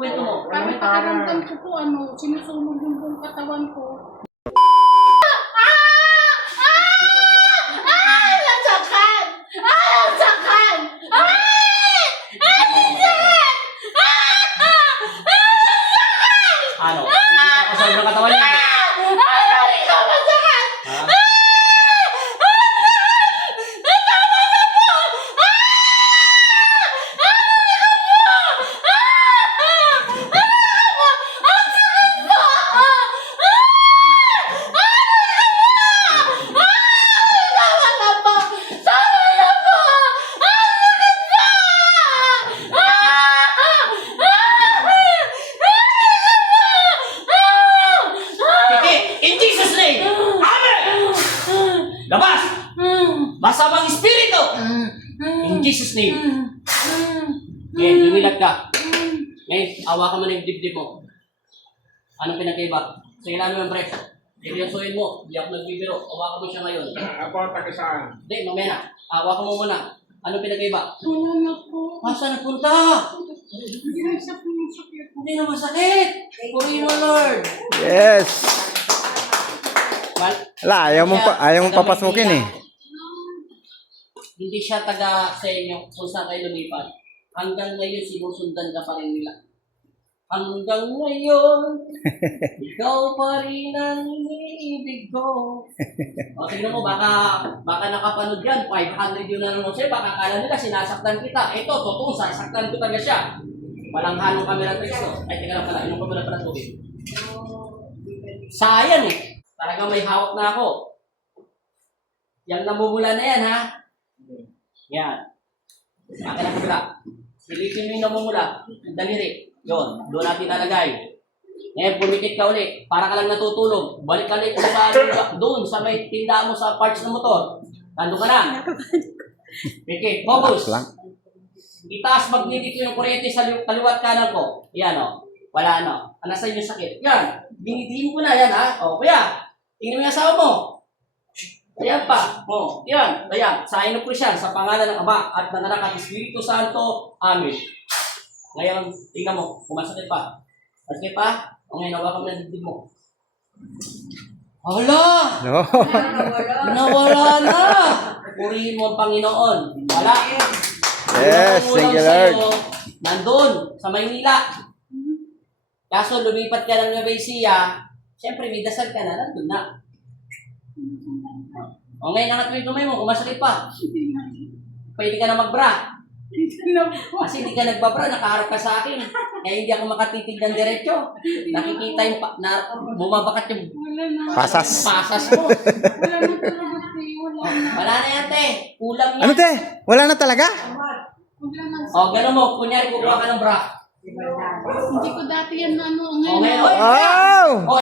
Kwento mo. Parang pakiramdam ko po, sinusunog yung buong katawan ko. Nasaktan! Nasaktan! Ano? Pipita ka sa ng katawan niya. Ikaw masakit! In Jesus' name! Amen! Labas! Masamang espiritu! In Jesus' name. Ngayon, lumilag ka. Ngayon, awa ka mo na yung dibdib mo. Anong pinagkaiba? Sige lang mo yung breath. Seryosohin mo. Hindi ako nagbibiro. Awa ka mo siya ngayon. Ako ang taga-saan? Hindi, mamaya na. Awa ka mo muna. Anong pinagkaiba? Wala na po. Saan nagpunta? Hindi na siya po yung sakit. Hindi na masakit. Purihin mo, Lord. Yes. Well, Wala, ayaw mong papasukin eh. Hindi siya taga sa inyo kung saan kayo lumipat. Hanggang ngayon, sinusundan ka pa rin nila. Hanggang ngayon, ikaw pa rin ang iniibig ko. O, tingnan mo, baka nakapanood yan, 500 yun na naman sa'yo, baka akala nila sinasaktan kita. Ito, totoo, sasaktan ko talaga siya. Walang halong camera tricks, no? Ay, teka lang pala, inom ko pala pala tubig. Sayang eh. Talagang may hawak na ako. Yang namumula na yan, ha? Yan. Akin ang pula. Silipin mo yung namumula. Ang daliri. Yun. Doon natin lalagay. Ngayon, pumikit ka ulit. Para ka lang natutulog. Balik ka ulit sa doon sa may tindahan mo sa parts ng motor. Nandun ka na. Pikit. Focus. Itaas magninit ko yung kuryente sa kaliwat kanan ko. Yan, o. Wala, nasa inyo sakit. Yan. Dinidiin ko na yan, ha? O, kuya. Tingnan mo yung asawa mo. Ayan pa. O, yan. Ayan. Sa ino po siya. Sa pangalan ng Ama at ng Anak at Espiritu Santo. Amen. Ngayon, tingnan mo. Kumasakit pa. Masakit pa? O ngayon, hawakan mo na dibdib mo. Hala! No. Nawala na! Purihin mo ang Panginoon. Wala. Yes, thank you, Lord. Nandun, sa Maynila. Kaso lumipat ka ng Nueva Ecija, siyempre may dasal ka na, nandun na. O ngayon, angat mo yung kamay mo, kung masakit pa. Pwede ka na magbra. Kasi hindi ka nagbabra, nakaharap ka sa akin. Kaya hindi ako makatitig ng diretso. Nakikita yung bumabakat yung Pasas. mo. Wala na talaga, te. Wala na yan, te. Kulang yan. Ano te? Wala na talaga? Wala na. O, gano'n mo. Kunyari, kukuha ka ng bra. Hindi ko dati yan O ngayon, Wow!